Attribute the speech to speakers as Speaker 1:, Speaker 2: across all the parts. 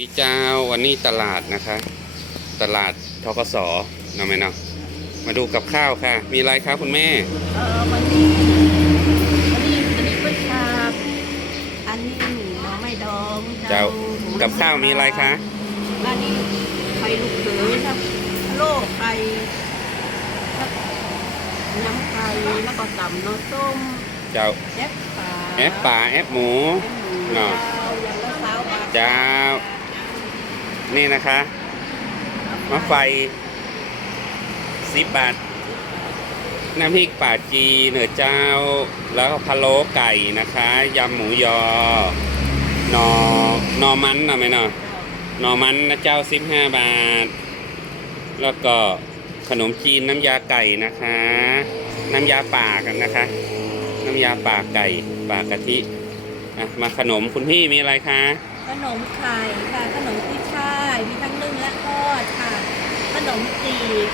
Speaker 1: ดีเจ้าวันนี้ตลาดนะคะ ตลาดทกสเนาะไหมเนาะมาดูกับข้าวค่ะ มีอะไรครับคุณแม่
Speaker 2: เออวันนี้วันนี้อันนี้เป็ชาบอันนี้หน่องไม้ดอง
Speaker 1: เจ้ากับข้าวมีอะไรคะ
Speaker 2: อันนี้ไข่ลูกเขยครับโลกไข่น้ำไข่แล้วก็ตำเนอส้ม
Speaker 1: เจ้า
Speaker 2: แอปปลา
Speaker 1: แอปป่าแอปหมู
Speaker 2: แอปหมู
Speaker 1: เนาะ
Speaker 2: เจ้า
Speaker 1: นี่นะคะมะไฟสิบบาท น้ำพริกป่าจีเหนือเจ้า แล้วก็พะโล้ไก่นะคะ ยำหมูยอหนอนอมันเนะไหมเนาะหน่อมันนะเจ้าสิบห้าบาท แล้วก็ขนมจีนน้ำยาไก่นะคะ น้ำยาป่ากันนะคะ น้ำยาป่าไก่ป่ากะทิอะมาขนมคุณพี่มีอะไรคะ
Speaker 2: ขนมไข่ค่ะ ขนมกุ้ยช่าย มีทั้งนึ่งและทอดค่ะ ขนมจีบ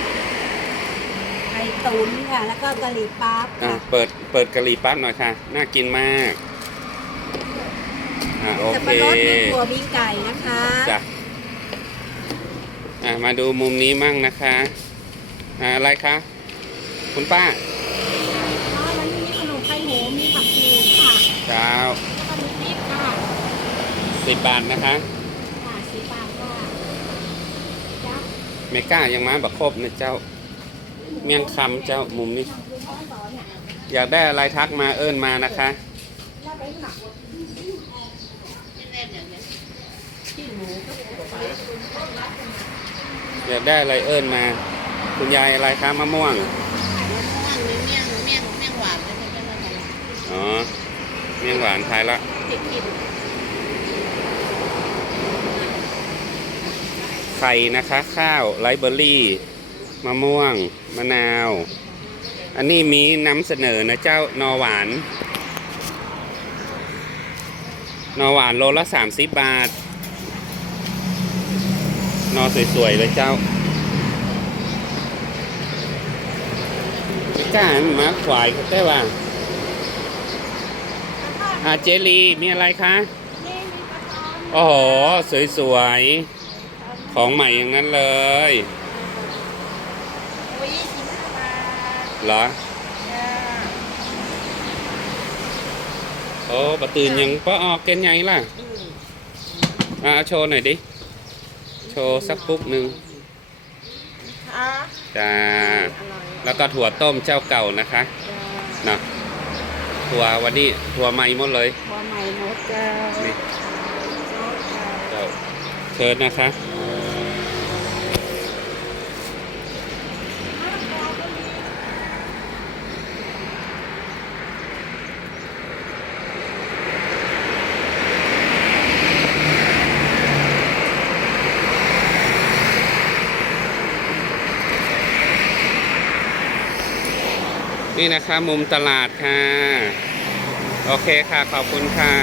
Speaker 2: ไข่ตุ๋นค่ะ แล้วก็กะหรี่ปั๊บ
Speaker 1: อะ
Speaker 2: ค่ะ
Speaker 1: เปิดเปิดกะหรี่ปั๊บหน่อยค่ะ น่ากินมากอะโอ
Speaker 2: สับ
Speaker 1: เค
Speaker 2: ปะรดมีถั่วมีไก่นะคะ
Speaker 1: จ้ะอะมาดูมุมนี้มั่งนะคะอะอะไรคะ คุณป้า
Speaker 2: อ๋อแล้วมีขนมไข่หมูมีผักชีค่ะ
Speaker 1: เช้า
Speaker 2: แล้วก็มีพริกค่ะ
Speaker 1: สิบบาทนะคะ
Speaker 2: ค่ะสีปากค่ะจ้า
Speaker 1: เมก้ายังมาบักครบนะเจ้า เมียงคำเจ้ามุมนี้ อยากได้อะไรทักมาเอิ้นมานะคะอยากได้อะไรเอิ้นมา คุณยายอะไรคะมะม่วง
Speaker 3: เมี่ยงเมี่ยงเมี่ยงหวานเลยใช่ไหมคะ
Speaker 1: อ๋อเมียงหวานทายละ
Speaker 3: ติดกิน
Speaker 1: ไข่นะคะ ข้าวไรเบอรี่มะม่วง มะนาว อันนี้มีนำเสนอนะเจ้านอหวาน นอหวานโลละสามสิบบาท นอสวยๆเลยเจ้าไม่กล้าให้มันมาขวายก็ได้ว่าอาเจลีมีอะไรคะ
Speaker 2: นี่มีกระท้อน
Speaker 1: โอ้โห สวยๆ ของใหม่อย่างนั้นเลย
Speaker 2: อุ้ยสิบห้าบาท
Speaker 1: เหรอ
Speaker 2: จ้า
Speaker 1: โอ้ปะตื่นยังป้อออกเกนไงล่ะ
Speaker 2: อืม
Speaker 1: อะเอาโชว์หน่อยดิ โชว์สักปุ๊บหนึ่ง
Speaker 2: ค่ะ
Speaker 1: จ้า
Speaker 2: อร่อย
Speaker 1: แล้วก็ถั่วต้มเจ้าเก่านะคะ
Speaker 2: จ้า
Speaker 1: นะถั่ววันนี้ถั่วใหม่หมดเลย
Speaker 2: หัวใหม่หมดจ้า
Speaker 1: นี่
Speaker 2: โน้ตจ้า
Speaker 1: เจ้าเชิญนะคะ นี่นะคะมุมตลาดค่ะ โอเคค่ะ ขอบคุณค่ะ